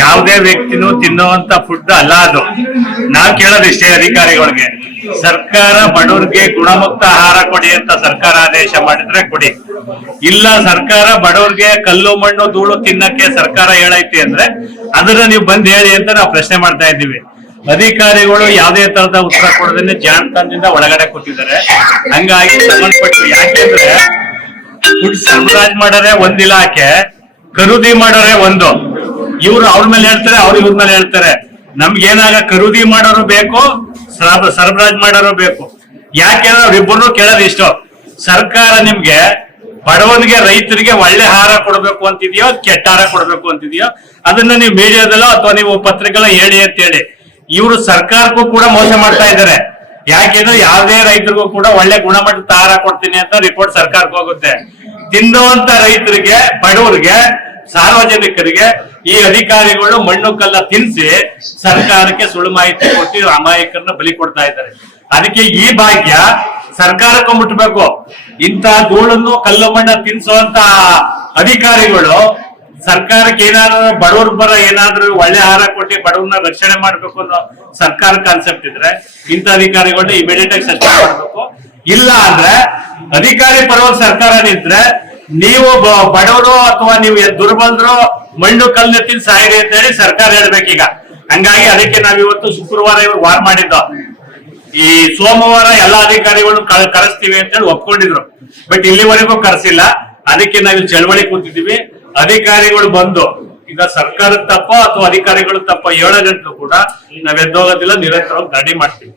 ಯಾವುದೇ ವ್ಯಕ್ತಿನೂ ತಿನ್ನುವಂತ ಫುಡ್ ಅಲ್ಲ ಅದು. ನಾವ್ ಕೇಳೋದಿಷ್ಟೇ ಅಧಿಕಾರಿಗಳಿಗೆ, ಸರ್ಕಾರ ಬಡವರಿಗೆ ಗುಣಮುಕ್ತ ಆಹಾರ ಕೊಡಿ ಅಂತ ಸರ್ಕಾರ ಆದೇಶ ಮಾಡಿದ್ರೆ ಕೊಡಿ. ಇಲ್ಲ ಸರ್ಕಾರ ಬಡವರಿಗೆ ಕಲ್ಲು ಮಣ್ಣು ಧೂಳು ತಿನ್ನಕ್ಕೆ ಸರ್ಕಾರ ಹೇಳೈತಿ ಅಂದ್ರೆ ಅದನ್ನ ನೀವು ಬಂದ್ ಹೇಳಿ ಅಂತ ನಾವು ಪ್ರಶ್ನೆ ಮಾಡ್ತಾ ಇದ್ದೀವಿ. ಅಧಿಕಾರಿಗಳು ಯಾವುದೇ ತರದ ಉತ್ತರ ಕೊಡೋದನ್ನ ಜಾಣತನದಿಂದ ಒಳಗಡೆ ಕೂತಿದ್ದಾರೆ. ಹಂಗಾಗಿ ಸಂಬಂಧಪಟ್ಟು ಯಾಕೆಂದ್ರೆ ಫುಡ್ ಸರಬರಾಜು ಮಾಡೋರೆ ಒಂದ್ ಇಲಾಖೆ, ಖರೀದಿ ಮಾಡೋರೆ ಒಂದು. ಇವ್ರು ಅವ್ರ ಮೇಲೆ ಹೇಳ್ತಾರೆ, ಅವ್ರು ಇವ್ರ ಮೇಲೆ ಹೇಳ್ತಾರೆ. ನಮ್ಗೆ ಏನಾಗ ಖರೀದಿ ಮಾಡೋರು ಬೇಕು, ಸರಬರಾಜು ಮಾಡೋರು ಬೇಕು. ಯಾಕೆಂದ್ರೆ ಅವ್ರಿಬ್ಬರು ಕೇಳೋದು ಇಷ್ಟು, ಸರ್ಕಾರ ನಿಮ್ಗೆ ಬಡವನಿಗೆ ರೈತರಿಗೆ ಒಳ್ಳೆ ಆಹಾರ ಕೊಡ್ಬೇಕು ಅಂತಿದ್ಯೋ ಕೆಟ್ಟ ಆಹಾರ ಕೊಡ್ಬೇಕು ಅಂತಿದ್ಯೋ ಅದನ್ನ ನೀವು ಮೀಡಿಯಾದಲ್ಲೋ ಅಥವಾ ನೀವು ಪತ್ರಿಕೆಲ್ಲ ಹೇಳಿ ಅಂತ ಹೇಳಿ. ಇವರು ಸರ್ಕಾರಕ್ಕೂ ಕೂಡ ಮೋಸ ಮಾಡ್ತಾ ಇದ್ದಾರೆ. ಯಾಕೆಂದ್ರೆ ಯಾವುದೇ ರೈತರಿಗೂ ಕೂಡ ಒಳ್ಳೆ ಗುಣಮಟ್ಟದ ಆಹಾರ ಕೊಡ್ತೀನಿ ಅಂತ ರಿಪೋರ್ಟ್ ಸರ್ಕಾರಕ್ಕೆ ಹೋಗುತ್ತೆ. ತಿನ್ನುವಂತ ರೈತರಿಗೆ, ಬಡವರಿಗೆ, ಸಾರ್ವಜನಿಕರಿಗೆ ಈ ಅಧಿಕಾರಿಗಳು ಮಣ್ಣು ಕಲ್ಲ ತಿನ್ಸಿ ಸರ್ಕಾರಕ್ಕೆ ಸುಳ್ಳು ಮಾಹಿತಿ ಕೊಟ್ಟು ಅಮಾಯಕರನ್ನ ಬಲಿ ಕೊಡ್ತಾ ಇದ್ದಾರೆ. ಅದಕ್ಕೆ ಈ ಭಾಗ್ಯ ಸರ್ಕಾರಕ್ಕೂ ಮುಟ್ಟಬೇಕು. ಇಂತ ಧೂಳನ್ನು ಕಲ್ಲು ಮಣ್ಣ ತಿನ್ಸುವಂತ ಅಧಿಕಾರಿಗಳು ಸರ್ಕಾರಕ್ಕೆ ಏನಾದ್ರು ಬಡವ್ರ ಬರ ಏನಾದ್ರು ಒಳ್ಳೆ ಆಹಾರ ಕೊಟ್ಟು ಬಡವ್ರನ್ನ ರಕ್ಷಣೆ ಮಾಡ್ಬೇಕು ಅನ್ನೋ ಸರ್ಕಾರ ಕಾನ್ಸೆಪ್ಟ್ ಇದ್ರೆ ಇಂಥ ಅಧಿಕಾರಿಗಳನ್ನ ಇಮಿಡಿಯೇಟ್ ಆಗಿ ಸಸ್ಪೆಂಡ್ ಮಾಡ್ಬೇಕು. ಇಲ್ಲ ಅಂದ್ರೆ ಅಧಿಕಾರಿ ಪರವಾಗಿ ಸರ್ಕಾರ ನಿಂತ್ರೆ ನೀವು ಬಡವರು ಅಥವಾ ನೀವು ದುರ್ಬಲರು ಮಣ್ಣು ಕಲ್ಲು ತಿನ್ ಸಾಯಿರಿ ಅಂತ ಹೇಳಿ ಸರ್ಕಾರ ಹೇಳ್ಬೇಕೀಗ. ಹಂಗಾಗಿ ಅದಕ್ಕೆ ನಾವಿವತ್ತು ಶುಕ್ರವಾರ ಇವ್ರು ವಾರ್ ಮಾಡಿದ್ದು. ಈ ಸೋಮವಾರ ಎಲ್ಲಾ ಅಧಿಕಾರಿಗಳನ್ನು ಕರೆಸ್ತೀವಿ ಅಂತ ಹೇಳಿ ಒಪ್ಕೊಂಡಿದ್ರು. ಬಟ್ ಇಲ್ಲಿವರೆಗೂ ಕರೆಸಿಲ್ಲ. ಅದಕ್ಕೆ ನಾವಿಲ್ಲಿ ಚಳವಳಿ ಕೂತಿದ್ದೀವಿ. ಅಧಿಕಾರಿಗಳು ಬಂದು ಈಗ ಸರ್ಕಾರದ ತಪ್ಪ ಅಥವಾ ಅಧಿಕಾರಿಗಳು ತಪ್ಪ 7 ಗಂಟೆ ಕೂಡ ನಾವ್ ಎದ್ದೋಗೋದಿಲ್ಲ, ನಿರಂತರವಾಗಿ ದಾಳಿ ಮಾಡ್ತೀವಿ.